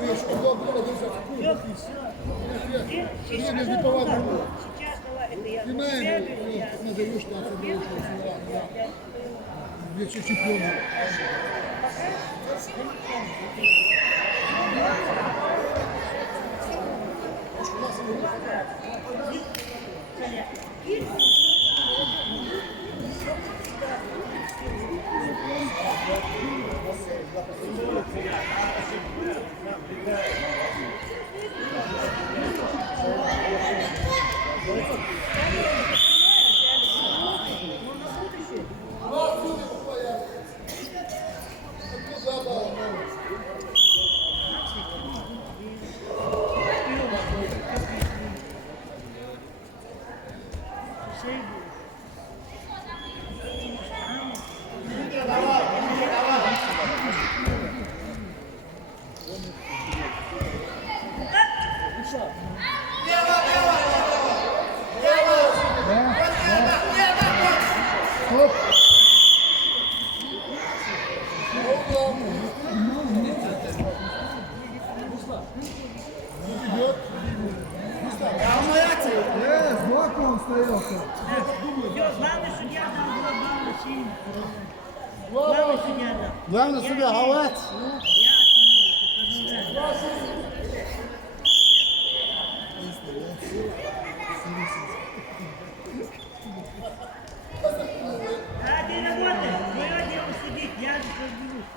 Человечку, доброго, держать. Сергей, не повадно. Понимаешь, назовешь, что это вечер чемпиона. Главное судья, Галат. А ты работаешь, твое дело сидеть, я же разберусь.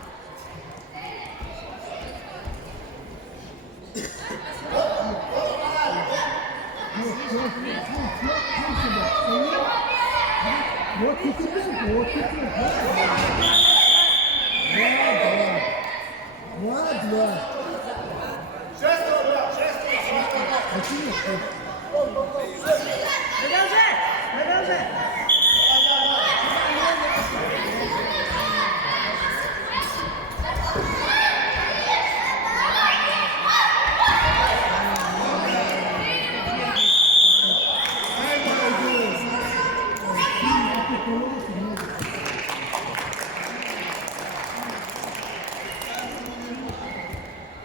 Вот теперь, вот теперь. Два. Продолжай.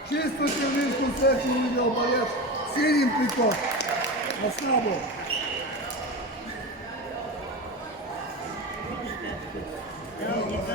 Чисто терминскую сессию увидел боец. Синим прикол. Ослабил. Продолжай.